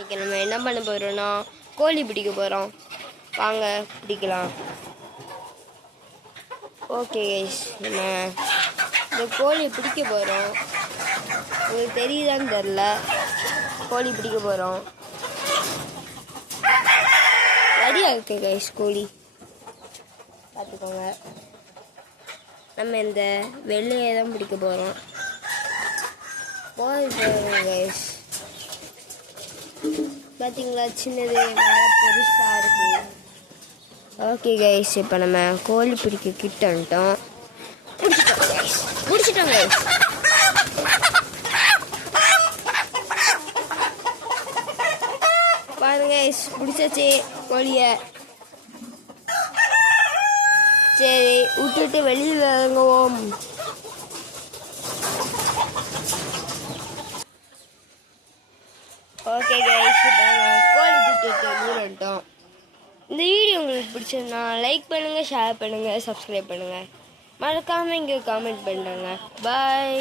இன்னைக்கு நம்ம என்ன பண்ண போகிறோம்னா கோழி பிடிக்க போகிறோம். வாங்க பிடிக்கலாம். ஓகே கைஸ், நம்ம இந்த கோழி பிடிக்க போகிறோம். உங்களுக்கு தெரியுதான்னு தெரில, கோழி பிடிக்க போகிறோம். ரெடியாக இருக்கு கைஸ் கோழி, பார்த்துக்கோங்க. நம்ம இந்த வெள்ளையை தான் பிடிக்க போகிறோம். போகிறோம் கைஸ், பார்த்தீங்களா, சின்னது பெருசாக இருக்கு. ஓகே கைஸ், இப்போ நம்ம கோழி பிடிக்க கிட்ட வந்துட்டோம். பிடிச்சிட்டோம் கைஸ். பாருங்க கைஸ், பிடிச்சாச்சு கோழியை. சரி, விட்டுட்டு வெளியில் இறங்குவோம். ஓகே கைஸ், இப்போ கோழி பிடிக்க வந்துட்டோம். இந்த வீடியோ உங்களுக்கு பிடிச்சிருந்தா லைக் பண்ணுங்கள், ஷேர் பண்ணுங்கள், சப்ஸ்கிரைப் பண்ணுங்கள். மறக்காமல் இங்கே கமெண்ட் பண்ணுங்க. பாய்.